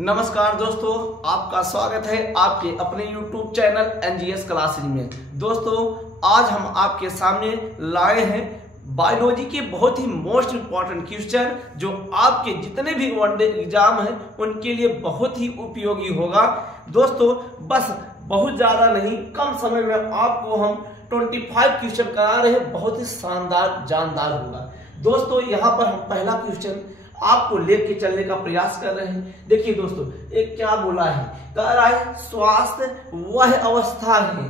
नमस्कार दोस्तों, आपका स्वागत है आपके अपने YouTube चैनल NGS क्लासेज में। दोस्तों, आज हम आपके सामने लाए हैं बायोलॉजी के बहुत ही मोस्ट इम्पॉर्टेंट क्वेश्चन जो आपके जितने भी वनडे एग्जाम हैं उनके लिए बहुत ही उपयोगी होगा। दोस्तों, बस बहुत ज़्यादा नहीं, कम समय में आपको हम 25 क्वेश्चन करा रहे हैं, बहुत ही शानदार जानदार होगा। दोस्तों, यहाँ पर हम पहला क्वेश्चन आपको लेके चलने का प्रयास कर रहे हैं। देखिए दोस्तों, एक क्या बोला है, कह रहा है स्वास्थ्य वह अवस्था है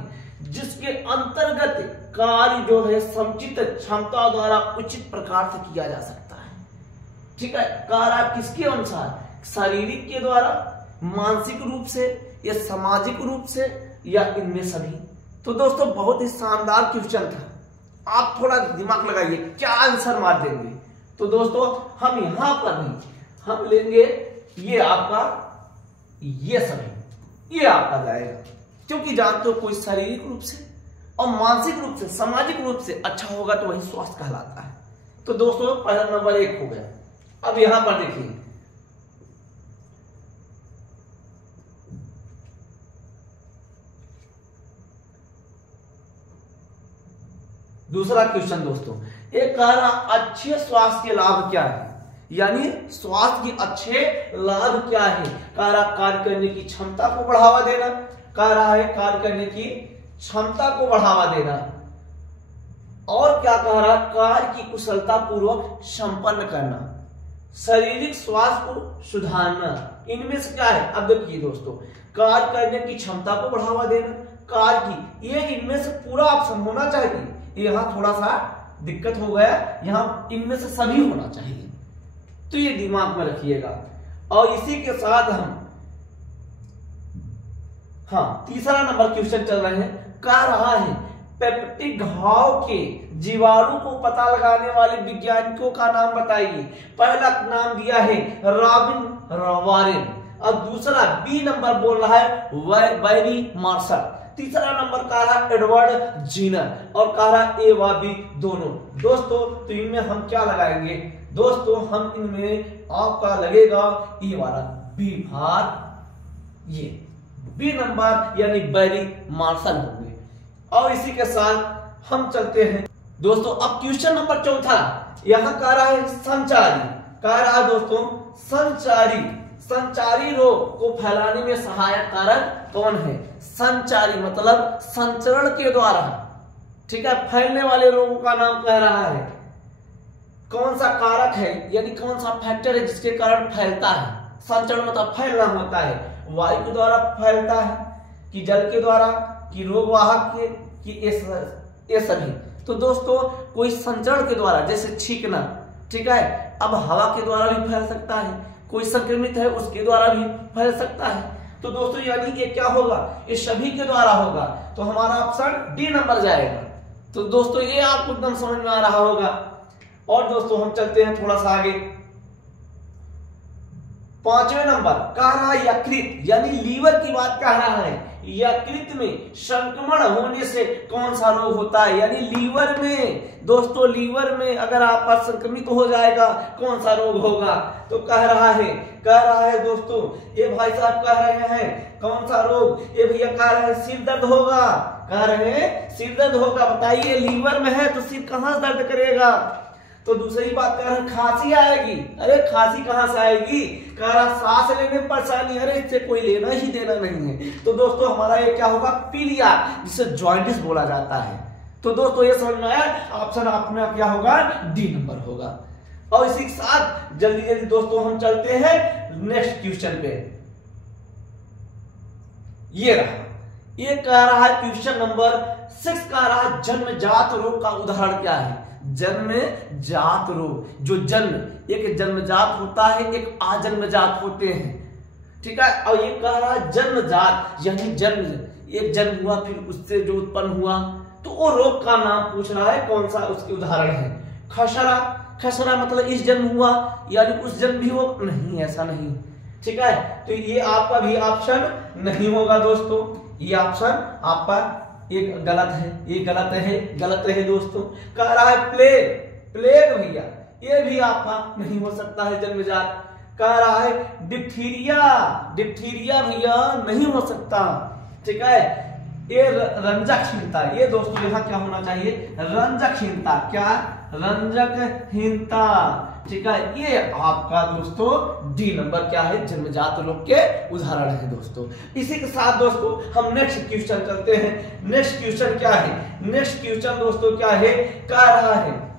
जिसके अंतर्गत कार्य जो है समुचित क्षमता द्वारा उचित प्रकार से किया जा सकता है। ठीक है, कह रहा है किसके अनुसार, शारीरिक के द्वारा, मानसिक रूप से या सामाजिक रूप से या इनमें सभी। तो दोस्तों, बहुत ही शानदार क्वेश्चन था, आप थोड़ा दिमाग लगाइए क्या आंसर मार देंगे। तो दोस्तों, हम यहां पर नहीं, हम लेंगे ये आपका, ये सभी, ये आपका जाएगा, क्योंकि जानते हो कोई शारीरिक रूप से और मानसिक रूप से, सामाजिक रूप से अच्छा होगा तो वही स्वास्थ्य कहलाता है। तो दोस्तों, पहला नंबर 1 हो गया। अब यहां पर देखिए, दूसरा क्वेश्चन दोस्तों, एक कह रहा अच्छे स्वास्थ्य के लाभ क्या है, यानी स्वास्थ्य के अच्छे लाभ क्या है। कह रहा कार्य करने की क्षमता को बढ़ावा देना, कह रहा है कार्य करने की क्षमता को बढ़ावा देना, और क्या कह रहा, कार्य की कुशलता पूर्वक संपन्न करना, शारीरिक स्वास्थ्य को सुधारना। इनमें से क्या है, अब देखिए दोस्तों, कार्य करने की क्षमता को बढ़ावा देना, कार्य की, ये इनमें से पूरा ऑप्शन होना चाहिए। यहां थोड़ा सा दिक्कत हो गया, यहां इनमें से सभी होना चाहिए, तो ये दिमाग में रखिएगा। और इसी के साथ हम तीसरा नंबर क्वेश्चन चल रहे हैं। कह रहा है पेप्टिक घाव के जीवाणु को पता लगाने वाले वैज्ञानिकों का नाम बताइए। पहला नाम दिया है रॉबिन वारेन, अब दूसरा बी नंबर बोल रहा है बैरी मार्शल, तीसरा नंबर कह रहा है एडवर्ड जीनर, और कह रहा है ए व बी दोनों। दोस्तों, तो इनमें हम क्या लगाएंगे दोस्तों, हम इनमें आपका लगेगा ये वाला बी भार, ये बी नंबर यानी बैरी मार्शल होंगे। और इसी के साथ हम चलते हैं दोस्तों, अब क्वेश्चन नंबर 4 यहां कह रहा है संचारी, कह रहा है दोस्तों संचारी रोग को फैलाने में सहायक कारक कौन है। संचारी मतलब संचरण के द्वारा, ठीक है, फैलने वाले रोगों का नाम कह रहा है। कौन सा कारक है, यानी कौन सा फैक्टर है जिसके कारण फैलता है। संचरण मतलब फैलना होता है, वायु के द्वारा फैलता है कि जल के द्वारा कि रोगवाहक के कि ये सभी। तो दोस्तों, कोई संचरण के द्वारा जैसे छींकना, ठीक है, अब हवा के द्वारा भी फैल सकता है, कोई संक्रमित है उसके द्वारा भी फैल सकता है। तो दोस्तों, यानी कि क्या होगा, ये सभी के द्वारा होगा, तो हमारा ऑप्शन डी नंबर जाएगा। तो दोस्तों, ये आपको एकदम समझ में आ रहा होगा। और दोस्तों, हम चलते हैं थोड़ा सा आगे, 5वें नंबर कह रहा है यकृत, यानी लीवर की बात कह रहा है। यकृत में संक्रमण होने से कौन सा रोग होता है, यानी लीवर में, दोस्तों लीवर में अगर आपका संक्रमित हो जाएगा कौन सा रोग होगा। तो कह रहा है दोस्तों, ये भाई साहब कह रहे हैं कौन सा रोग, ये भैया कह रहे हैं सिर दर्द होगा, कह रहे हैं सिर दर्द होगा। बताइए, लीवर में है तो सिर कहां से दर्द करेगा। तो दूसरी बात कह रहा है खांसी आएगी, अरे खांसी कहां से आएगी, कह रहा सांस लेने में परेशानी, अरे इससे कोई लेना ही देना नहीं है। तो दोस्तों, हमारा ये क्या होगा, पीलिया, जिसे जॉइंटिस बोला जाता है। तो दोस्तों, ये समझ में आया, ऑप्शन अपना क्या होगा, डी नंबर होगा। और इसी के साथ जल्दी जल्दी दोस्तों हम चलते हैं नेक्स्ट क्वेश्चन पे। ये रहा, ये कह रहा है क्वेश्चन नंबर 6 कह रहा है जन्मजात रोग का उदाहरण क्या है। जन्मजात रोग, जो जन्म, एक जन्मजात होता है, एक आजन्मजात होते हैं, ठीक है। और ये कह रहा है जन्मजात, यानी जन्म, एक जन्म हुआ फिर उससे जो उत्पन्न हुआ, तो वो रोग का नाम पूछ रहा है, कौन सा उसके उदाहरण है। खसरा मतलब इस जन्म हुआ, यानी उस जन्म भी हो, नहीं, ऐसा नहीं, ठीक है। तो ये आपका भी ऑप्शन नहीं होगा दोस्तों, ये ऑप्शन आपका एक गलत है, ये गलत है दोस्तों। कह रहा है प्लेग भैया, ये भी आपका नहीं हो सकता है जन्मजात। कह रहा है डिप्थीरिया, डिप्थीरिया भैया नहीं हो सकता, ठीक है। ये रंजकहीनता, ये दोस्तों यहाँ क्या होना चाहिए, रंजकहीनता, क्या, रंजकहीनता, ठीक है। ये आपका दोस्तों डी नंबर क्या है, जन्मजात रोग के उदाहरण है दोस्तों। इसी के साथ दोस्तों हम नेक्स्ट क्वेश्चन चलते हैं। नेक्स्ट क्वेश्चन क्या है, नेक्स्ट क्वेश्चन दोस्तों क्या है,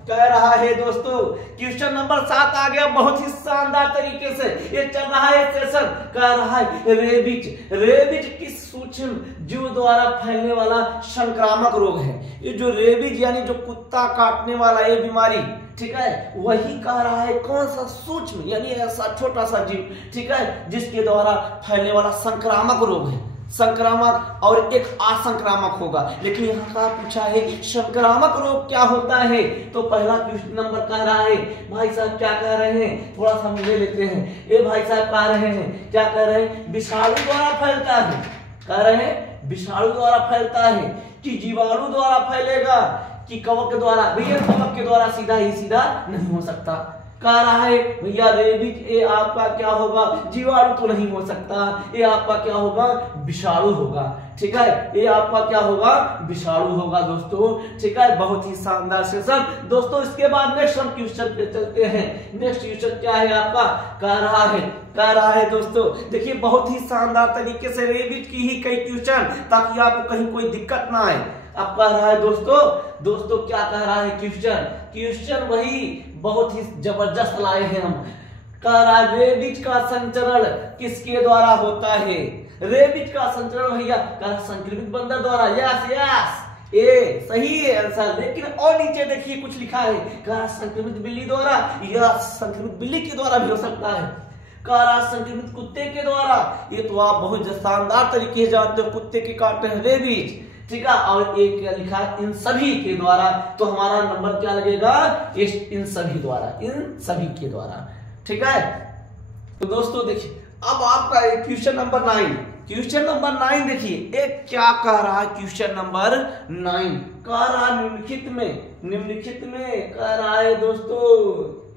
कह रहा है दोस्तों, क्वेश्चन नंबर 7 आ गया बहुत ही शानदार तरीके से, ये चल रहा है सेशन। कह रहा है रेबीज, रेबीज किस सूक्ष्म जीव द्वारा फैलने वाला संक्रामक रोग है। ये जो रेबीज यानी जो कुत्ता काटने वाला ये बीमारी, ठीक है, वही कह रहा है कौन सा सूक्ष्म यानी ऐसा छोटा सा जीव, ठीक है, जिसके द्वारा फैलने वाला संक्रामक रोग है। संक्रामक और एक असंक्रामक होगा, लेकिन यहाँ का पूछा है संक्रामक रोग क्या होता है। तो पहला क्वेश्चन नंबर कह रहा है, भाई साहब क्या कह रहे हैं, थोड़ा सा ले लेते हैं। ये भाई साहब कह रहे हैं, क्या कह रहे हैं, विषाणु द्वारा फैलता है, कह रहे हैं विषाणु द्वारा फैलता है, कि जीवाणु द्वारा फैलेगा, कि कवक द्वारा। भैया कवक के द्वारा सीधा ही सीधा नहीं हो सकता। कह रहा है भैया रेबीज, ये आपका क्या होगा, जीवाणु तो नहीं हो सकता, ये आपका क्या होगा, विषाणु होगा, ठीक है, ये आपका क्या होगा, विषाणु होगा दोस्तों, ठीक है। बहुत ही शानदार सेशन दोस्तों। इसके बाद नेक्स्ट हम क्वेश्चन पे चलते हैं। नेक्स्ट क्वेश्चन क्या है आपका, कह रहा है दोस्तों, देखिए बहुत ही शानदार तरीके से रेबीज की ही कई क्वेश्चन, ताकि आपको कहीं कोई दिक्कत ना आए। अब कह रहा है दोस्तों क्या कह रहा है, क्वेश्चन वही बहुत ही जबरदस्त लाए हैं हम। कह रहा है रेबीज का संचरण किसके द्वारा होता है, रेबीज का संचरण भैया कह संक्रमित बंदर द्वारा। यस ए सही है आंसर, लेकिन और नीचे देखिए कुछ लिखा है, कह संक्रमित बिल्ली द्वारा, या संक्रमित बिल्ली के द्वारा भी हो सकता है। कह रहा संक्रमित कुत्ते के द्वारा, ये तो आप बहुत शानदार तरीके से जानते हो, कुत्ते के काटते हैं रेबीज, ठीक है। और एक क्या लिखा है, इन सभी के द्वारा, तो हमारा नंबर क्या लगेगा, इन सभी द्वारा, इन सभी के द्वारा, ठीक है। तो दोस्तों देखिए अब आपका क्वेश्चन नंबर 9, क्वेश्चन नंबर 9 देखिए एक क्या कह रहा है, क्वेश्चन नंबर 9 कह रहा है निम्नलिखित में कह रहा है दोस्तों,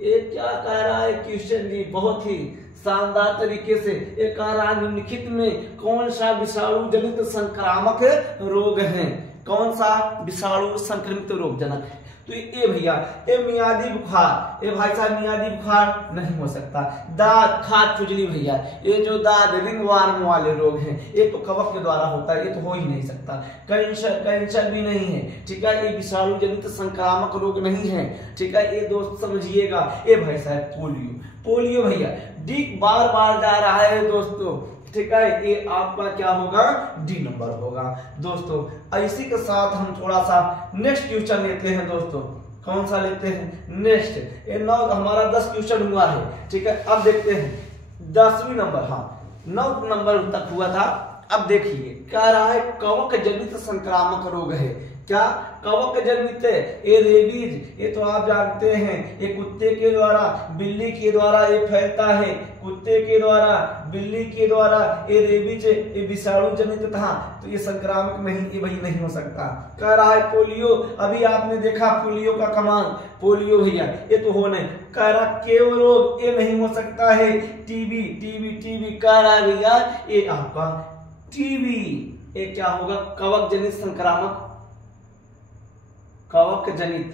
एक क्या कह रहा है क्वेश्चन जी बहुत ही शानदार तरीके से, एक कह रहा है निम्नलिखित में कौन सा विषाणु जनित संक्रामक रोग है, कौन सा विषाणु संक्रमित रोग जनक है। तो ये भैया ये मियादी बुखार, ये भाई साहब मियादी बुखार नहीं हो सकता। दाद खाद खुजली भैया, ये जो दाद रिंगवर्म वाले रोग हैं, ये तो कवक के द्वारा होता है, ये तो हो ही नहीं सकता। कैंसर भी नहीं है, ठीक है, ये विषाणु जनित संक्रामक रोग नहीं है, ठीक है। ये दोस्त समझिएगा, ये भाई साहब पोलियो भैया डी बार जा रहा है दोस्तों, ठीक है, ये आपका क्या होगा, डी नंबर होगा दोस्तों। इसी के साथ हम थोड़ा सा नेक्स्ट क्वेश्चन लेते हैं दोस्तों। कौन सा लेते हैं नेक्स्ट, ये 9 हमारा 10 क्वेश्चन हुआ है, ठीक है। अब देखते हैं 10वीं नंबर, हाँ 9 नंबर तक हुआ था। अब देखिए कह रहा है कवक जनित संक्रामक रोग है, क्या कवक जनित, ये रेबीज, ये तो आप जानते हैं, ये कुत्ते के द्वारा बिल्ली के द्वारा ये फैलता है, कुत्ते के द्वारा बिल्ली के द्वारा ये रेबीज, ये विषाणु जनित था, तो ये संक्रामक नहीं, ये वही नहीं हो सकता। कह रहा है पोलियो, अभी आपने देखा पोलियो का कमाल, पोलियो भैया ये तो हो नहीं। कह रहा केव रोग, ये नहीं हो सकता है। टीबी कह रहा है भैया ये आपका टीबी, ये क्या होगा, कवक जनित संक्रामक, कवक जनित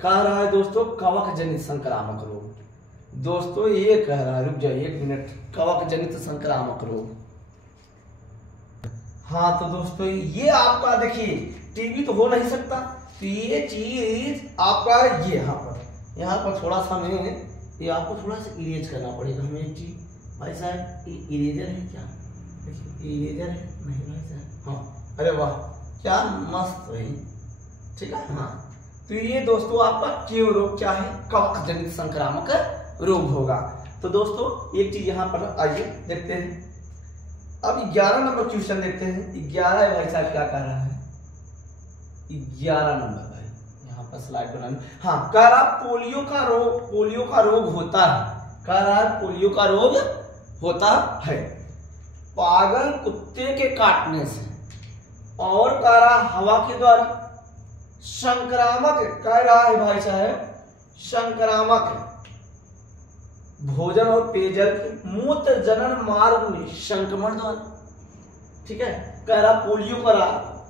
कह रहा है दोस्तों, कवक जनित संक्रामक रोग। दोस्तों ये कह रहा है, रुक जाइए 1 मिनट, कवक जनित संक्रामक रोग। हाँ तो दोस्तों ये आपका देखिए टीबी तो हो नहीं सकता, तो ये चीज आपका ये यहाँ पर थोड़ा सा हमें ये आपको थोड़ा सा इरेज करना पड़ेगा हमें एक चीज। भाई साहब इरेजर है क्या, इरेजर है नहीं भाई साहब, हाँ अरे वाह क्या मस्त है, ठीक है। हाँ तो ये दोस्तों आपका केव रोग क्या है, कवक जनित संक्रामक रोग होगा। तो दोस्तों एक चीज यहाँ पर आइए देखते हैं। अब 11 नंबर क्वेश्चन देखते हैं। 11 भाई साहब क्या कह रहा है, 11 नंबर भाई यहाँ पर स्लाइड बनाना। हाँ कह रहा पोलियो का रोग होता है, कह रहा है पोलियो का रोग होता है पागल कुत्ते के काटने से, और कह रहा हवा के द्वारा, संक्रामक कह रहा है भाई साहब, संक्रामक भोजन और पेयजल के मूत्र जनन मार्ग में संक्रमण द्वारा, ठीक है। कह रहा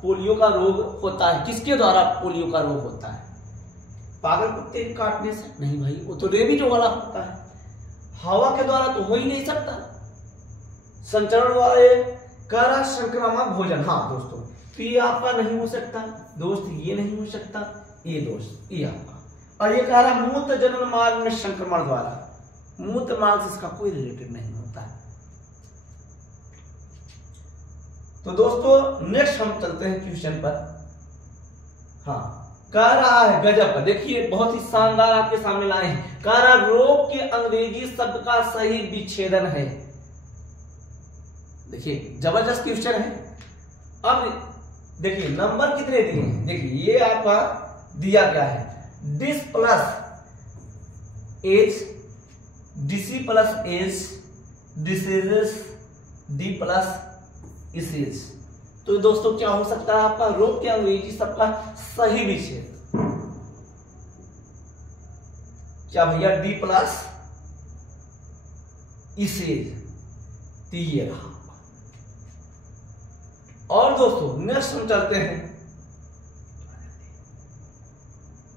पोलियो का रोग होता है, किसके द्वारा पोलियो का रोग होता है? पागल कुत्ते के काटने से? नहीं भाई, वो तो रेबीज वाला होता है। हवा के द्वारा तो हो ही नहीं सकता, संचरण द्वारा। ये कह रहा संक्रामक भोजन, हाँ दोस्तों, तो ये आपका नहीं हो सकता दोस्त, ये नहीं हो सकता, ये दोस्त ये आपका। और ये कह रहा मूत्र जनन मार्ग में संक्रमण द्वारा, मूत्र मार्ग से इसका कोई रिलेटेड नहीं होता है। तो दोस्तों नेक्स्ट हम चलते हैं क्वेश्चन पर। हाँ, कह रहा है गजब, देखिए बहुत ही शानदार आपके सामने लाए हैं। कह रहा रोग के अंग्रेजी शब्द का सही विच्छेदन है। देखिए जबरदस्त क्वेश्चन है। अब देखिए नंबर कितने दिए हैं, देखिए ये आपका दिया क्या है, dis plus ease, dis plus ease, diseases, D plus ease. तो दोस्तों क्या हो सकता है आपका रोग के अंग्रेजी शब्द का सही विच्छेद? क्या भैया डी प्लस इसीज, तो ये रहा। और दोस्तों नेक्स्ट हम चलते हैं,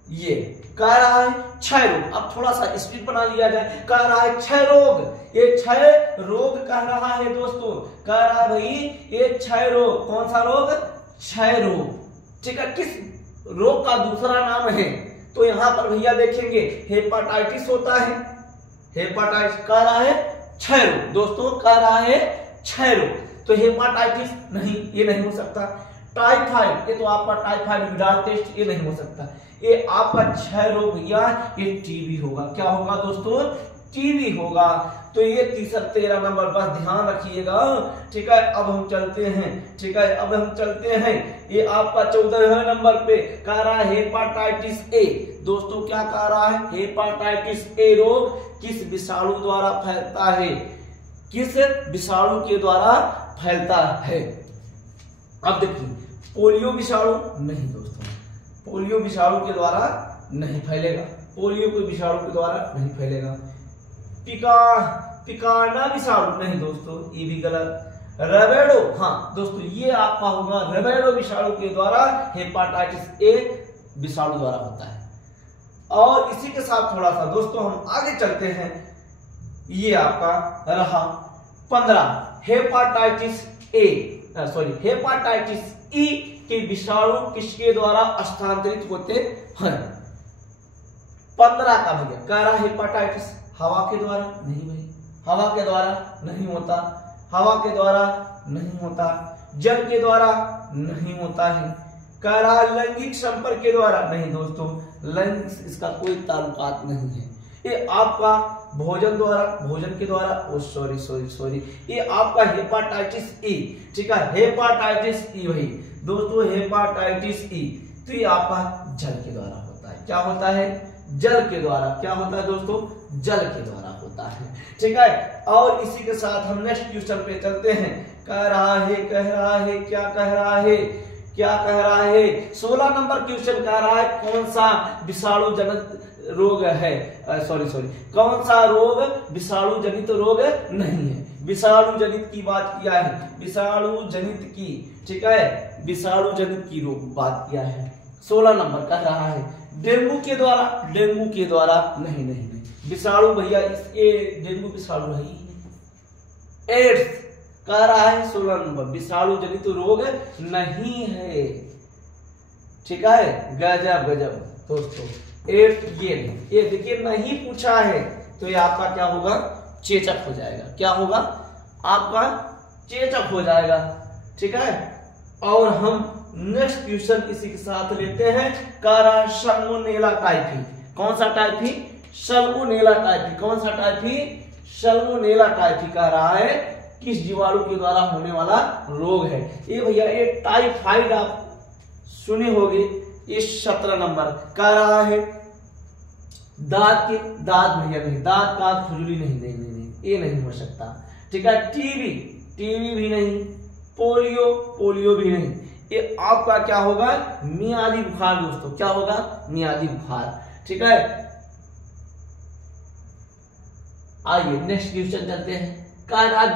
ये कह रहा है क्षय रोग। अब थोड़ा सा स्पीड बना लिया जाए। कह रहा है क्षय रोग, ये क्षय रोग कह रहा है दोस्तों, कह रहा है भाई ये क्षय रोग। कौन सा रोग? क्षय रोग, ठीक है। किस रोग का दूसरा नाम है? तो यहां पर भैया देखेंगे हेपाटाइटिस होता है, हेपाटाइटिस। कह रहा है क्षय रोग दोस्तों, कह रहा है क्षय रोग, तो हेपाटाइटिस नहीं, ये नहीं हो सकता। टाइफाइड, ये तो आपका टाइफाइड विडाल टेस्ट, ये नहीं हो सकता। ये आपका क्षय रोग भैया ये टीबी होगा। क्या होगा दोस्तों? टीबी होगा। तो ये 13 नंबर बस ध्यान रखिएगा, ठीक है। अब हम चलते हैं, ठीक है, अब हम चलते हैं, ये आपका 14वें नंबर पे कह रहा है हेपाटाइटिस ए। दोस्तों क्या कह रहा है? हेपाटाइटिस ए रोग किस विषाणु द्वारा फैलता है? किस विषाणु के द्वारा फैलता है? अब देखिए पोलियो विषाणु नहीं दोस्तों, पोलियो विषाणु के द्वारा नहीं फैलेगा, पोलियो कोई विषाणु के द्वारा नहीं फैलेगा। पिकाना विषाणु नहीं दोस्तों, ये भी गलत। रेबेडो, हाँ दोस्तों ये आपका होगा रेबेडो विषाणु के द्वारा हेपाटाइटिस ए विषाणु द्वारा होता है। और इसी के साथ थोड़ा सा दोस्तों हम आगे चलते हैं, ये आपका रहा 15 हेपाटाइटिस ए, सॉरी हेपाटाइटिस ई के विषाणु किसके द्वारा स्थानांतरित होते हैं? 15 का भैया कह रहा हेपाटाइटिस हवा के द्वारा नहीं भाई, हवा के द्वारा नहीं होता, हवा के द्वारा नहीं होता, जल के द्वारा नहीं होता है। कह रहा लैंगिक संपर्क के द्वारा नहीं दोस्तों, लैंगिक इसका कोई ताल्लुकात नहीं है। ये आपका भोजन द्वारा, भोजन के द्वारा, सॉरी ये आपका हेपाटाइटिस ई, ठीक है, हेपाटाइटिस ई भाई दोस्तों, हेपाटाइटिस ई तो ये आपका जल के द्वारा होता है। क्या होता है? जल के द्वारा। क्या होता है दोस्तों? जल के द्वारा होता है, ठीक है। और इसी के साथ हम नेक्स्ट क्वेश्चन पे चलते हैं। कह रहा है क्या कह रहा है 16 नंबर क्वेश्चन कह रहा है कौन सा विषाणु जनित रोग है, सॉरी कौन सा रोग विषाणु जनित रोग नहीं है? विषाणु जनित की बात किया है, विषाणु जनित की, ठीक है, विषाणु जनित की रोग बात किया है। 16 नंबर कह रहा है डेंगू के द्वारा, डेंगू के द्वारा नहीं विषाणु भैया इसके डेंगू विषाणु नहीं। एड्स कह रहा है 16 नंबर विषाणु जनित रोग नहीं है, ठीक है। गजब दोस्तों, एड्स ये देखिए नहीं पूछा है, तो ये आपका क्या होगा? चेचक हो जाएगा। क्या होगा? आपका चेचक हो जाएगा, ठीक है। और हम नेक्स्ट क्वेश्चन इसी के साथ लेते हैं। कह रहा है सल्मोनेला टाइफी। कौन सा टाइफी? Salmonella typhi. कौन सा टाइफी? सल्मोनेला टाइफी कह रहा है किस जीवाणु के द्वारा होने वाला रोग है? ये भैया ये टाइफाइड आप सुने होंगे। ये 17 नंबर कह रहा है दांत भैया नहीं, दांत खुजली नहीं, ये नहीं हो सकता, ठीक है। टीबी भी नहीं, पोलियो भी नहीं, ये आपका क्या होगा, मियादी बुखार दोस्तों, क्या होगा, मियादी बुखार। ठीक है, आइए नेक्स्ट क्वेश्चन चलते हैं।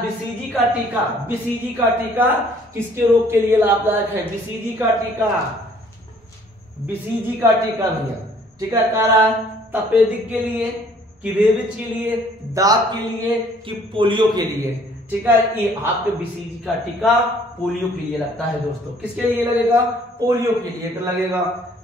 बीसीजी का टीका, बीसीजी का टीका किसके रोग के लिए लाभदायक है, बीसीजी का टीका, बीसीजी का टीका भैया। ठीक है, तपेदिक के लिए, कि रेबीज के लिए, दाग के लिए, कि पोलियो के लिए। ठीक है, ये आपके बीसीजी का टीका पोलियो के लिए लगता है दोस्तों। किसके लिए लगेगा, पोलियो के लिए लगेगा।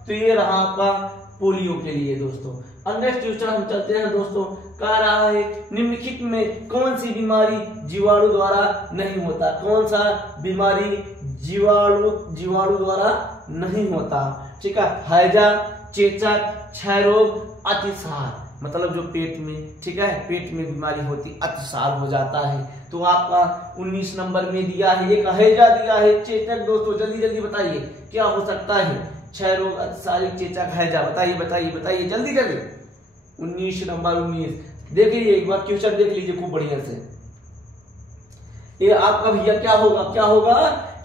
तो ये रहा आपका पोलियो के लिए दोस्तों। अब नेक्स्ट क्वेश्चन हम चलते हैं दोस्तों। कह रहा है निम्नलिखित में कौन सी बीमारी जीवाणु द्वारा नहीं होता, कौन सा बीमारी जीवाणु द्वारा नहीं होता। ठीक है, हैजा, चेचक, क्षय रोग, अतिसार, मतलब जो पेट में, ठीक है, पेट में बीमारी होती, अतिसार हो जाता है। तो आपका 19 नंबर में दिया है, एक हैजा दिया है, चेचक दोस्तों जल्दी जल्दी बताइए क्या हो सकता है, क्षय रोग, अतिसार, चेचक, हैजा, बताइए बताइए बताइए जल्दी जल्दी। 19 नंबर 19 देखिए, एक बार क्वेश्चन देख लीजिए खूब बढ़िया से। ये आपका भैया क्या होगा, क्या होगा,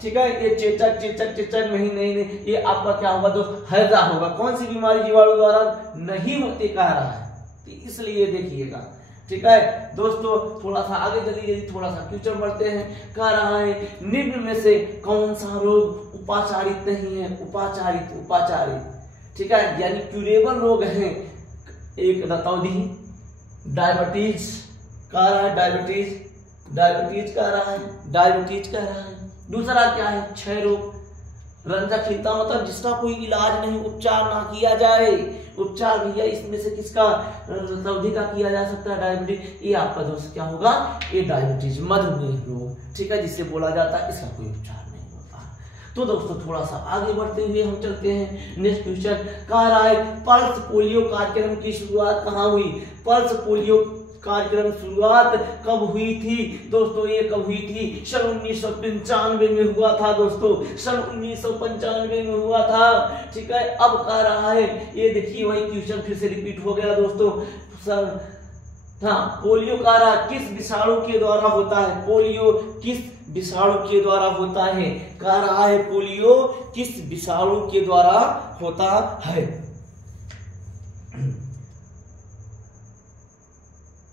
ठीक है, ये चेचक चेचक चेचक नहीं, ये आपका क्या होगा दोस्त, हैजा होगा। कौन सी बीमारी जीवाणु द्वारा नहीं होती कह रहा है, तो इसलिए देखिएगा। ठीक है दोस्तों, थोड़ा सा आगे जल्दी जल्दी थोड़ा सा क्वेश्चन बढ़ते हैं। कह रहा है निम्न में से कौन सा रोग उपाचारित नहीं है, उपाचारित, उपाचारित। ठीक है, यानी क्यूरेबल रोग है। एक रतौंधी, डायबिटीज कह रहा है, डायबिटीज कह रहा है, डायबिटीज कह रहा है। दूसरा क्या है, क्षय रोग, रंजकहीनता, मतलब जिसका कोई इलाज नहीं, उपचार ना किया जाए। उपचार भैया इसमें से किसका, रतौंधी का किया जा सकता है, डायबिटीज। ये आपका दोस्त क्या होगा, ये डायबिटीज, मधुमेह रोग। ठीक है, जिससे बोला जाता है इसका कोई उपचार नहीं होता। तो दोस्तों थोड़ा सा आगे बढ़ते हुए हम चलते हैं नेक्स्ट क्वेश्चन। कह रहा है पल्स पोलियो कार्यक्रम की शुरुआत कहाँ हुई, पल्स पोलियो कार्यक्रम शुरुआत कब हुई थी दोस्तों, ये कब हुई थी, सन 1995 में हुआ था दोस्तों, सन 1995 में हुआ था। ठीक है, अब कह रहा है, ये देखिए वही क्वेश्चन फिर से रिपीट हो गया दोस्तों। पोलियो कह रहा किस विषाणु के द्वारा होता है, पोलियो किस विषाणु के द्वारा होता है, कह रहा है पोलियो किस विषाणु के द्वारा होता है।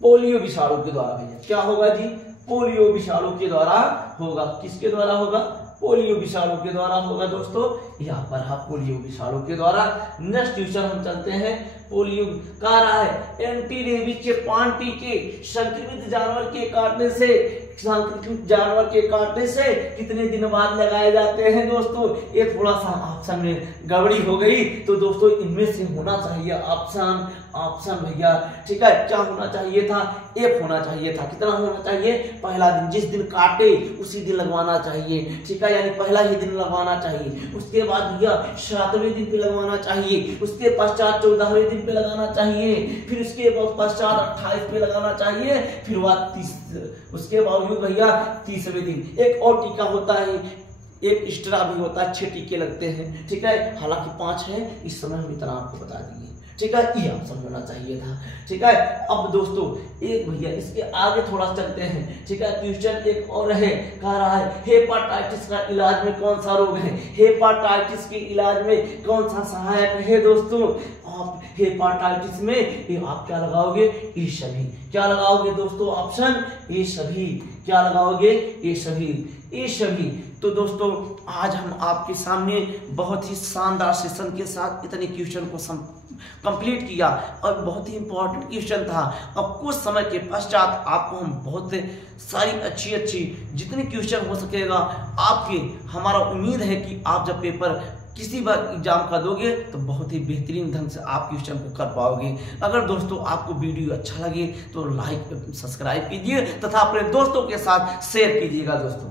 पोलियो विषाणु के द्वारा भैया क्या होगा जी, पोलियो विषाणु के द्वारा होगा। किसके द्वारा होगा, पोलियो विषाणु के द्वारा होगा दोस्तों। यहाँ पर है पोलियो विषाणु के द्वारा। नेक्स्ट क्वेश्चन हम चलते हैं। पोलियो कह रहा है एंटी रेबीज के 5 टीके संक्रमित जानवर के काटने से कितने दिन बाद लगाए जाते हैं दोस्तों। ये थोड़ा सा ऑप्शन में गड़बड़ी हो गई, तो दोस्तों इनमें से होना चाहिए ऑप्शन भैया। ठीक है, क्या होना चाहिए था, एक होना चाहिए था। कितना होना चाहिए, पहला दिन, जिस दिन काटे उसी दिन लगवाना चाहिए। ठीक है, यानी पहला ही दिन लगवाना चाहिए। उसके बाद भैया 7वें दिन पे लगवाना चाहिए, उसके पश्चात 14वें दिन पे लगाना चाहिए, फिर उसके पश्चात 28 पे लगाना चाहिए, फिर उसके बावजूद भैया 30वें दिन। एक और टीका होता है, एक एक्स्ट्रा भी होता है, 6 टीके लगते हैं। ठीक है, हालांकि 5 है, इस समय हम इतना आपको बता दिए। ठीक है, ये आप समझना चाहिए था। ठीक है, अब दोस्तों एक भैया इसके आगे थोड़ा चलते हैं। ठीक है, क्वेश्चन एक और है, कह रहा है हेपाटाइटिस का इलाज में कौन सा रोग है, हेपाटाइटिस के इलाज में कौन सा सहायक है दोस्तों। आप हेपाटाइटिस में ये आप क्या लगाओगे, ये सभी। क्या लगाओगे दोस्तों, ऑप्शन ये सभी। क्या लगाओगे, ये सभी, ये सभी। तो दोस्तों आज हम आपके सामने बहुत ही शानदार सेशन के साथ इतने क्वेश्चन को कंप्लीट किया, और बहुत ही इंपॉर्टेंट क्वेश्चन था। अब कुछ समय के पश्चात आपको हम बहुत सारी अच्छी जितने क्वेश्चन हो सकेगा आपके, हमारा उम्मीद है कि आप जब पेपर किसी बार एग्जाम का दोगे तो बहुत ही बेहतरीन ढंग से आप क्वेश्चन को कर पाओगे। अगर दोस्तों आपको वीडियो अच्छा लगे तो लाइक सब्सक्राइब कीजिए तथा अपने दोस्तों के साथ शेयर कीजिएगा दोस्तों।